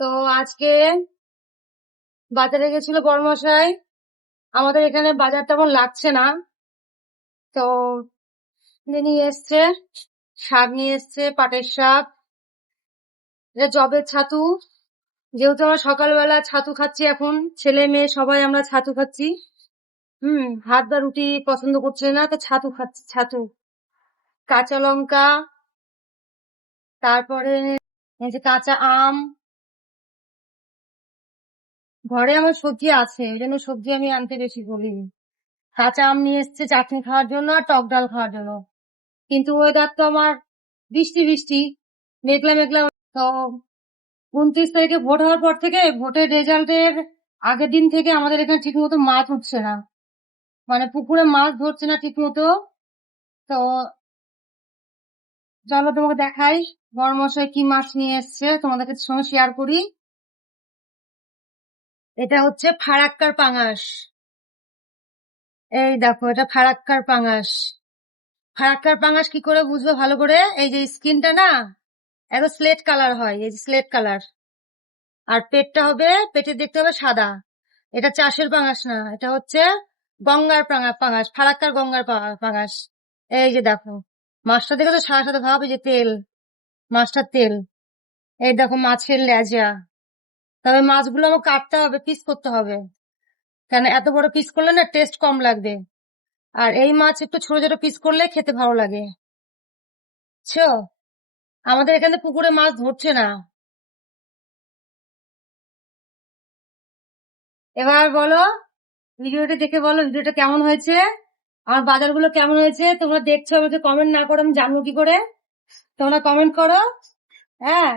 তো আজকে বাজারে গেছিল বড়মশাই। আমাদের এখানে বাজার তেমন লাগছে না, তো নিয়ে এসছে শাক, নিয়ে এসছে পাটের শাক, এটা জবের ছাতু। যেহেতু আমরা সকালবেলা ছাতু খাচ্ছি, এখন ছেলে মেয়ে সবাই আমরা ছাতু খাচ্ছি। ভাত বা রুটি পছন্দ করছে না, তো ছাতু খাচ্ছি। ছাতু, কাঁচা লঙ্কা, তারপরে এই যে কাঁচা আম। ঘরে আমার সবজি আছে, ওই জন্য সবজি আমি আনতে বেশি বলি। কাঁচা আম নিয়ে এসছে চাটনি খাওয়ার জন্য আর টক ডাল খাওয়ার জন্য। কিন্তু ওয়েদার তো আমার বৃষ্টি বৃষ্টি, মেঘলা মেঘলা। তো 29 তারিখে ভোট হওয়ার পর থেকে, ভোটের রেজাল্টের আগের দিন থেকে আমাদের এখানে ঠিক মতো মাছ উঠছে না, মানে পুকুরে মাছ ধরছে না ঠিক মতো। তো চলো তোমাকে দেখাই বড়মশাই কি মাছ নিয়ে এসছে, তোমাদেরকে সঙ্গে শেয়ার করি। এটা হচ্ছে ফারাক্কার পাঙাশ। এই দেখো, এটা ফারাক্কার পাঙাশ। ফারাক্কার পাঙাশ কি করে বুঝবো ভালো করে? এই যে স্কিনটা না, এত স্লেট কালার হয়, এই যে স্লেট কালার। আর পেটটা হবে, পেটে দেখতে হবে সাদা। এটা চাষের পাঙাশ না, এটা হচ্ছে গঙ্গার পাঙাশ, ফারাক্কার গঙ্গার পাঙাশ। এই যে দেখো, মাছটা দেখে তো সাদা সাদা ভাব, এই যে তেল, মাছটার তেল। এই দেখো মাছের লেজা। তবে মাছগুলো আমার কাটতে হবে, পিস করতে হবে, কেন এত বড় পিস করলে না টেস্ট কম লাগবে। আর এই মাছ একটু ছোট ছোট পিস করলে খেতে ভালো লাগে, বুঝছো? আমাদের এখানে পুকুরে মাছ ধরছে না। এবার বলো, ভিডিওটা দেখে বলো ভিডিওটা কেমন হয়েছে, আমার বাজারগুলো কেমন হয়েছে। তোমরা দেখছো, আমাকে কমেন্ট না করে আমি জানবো কি করে? তোমরা কমেন্ট করো। হ্যাঁ,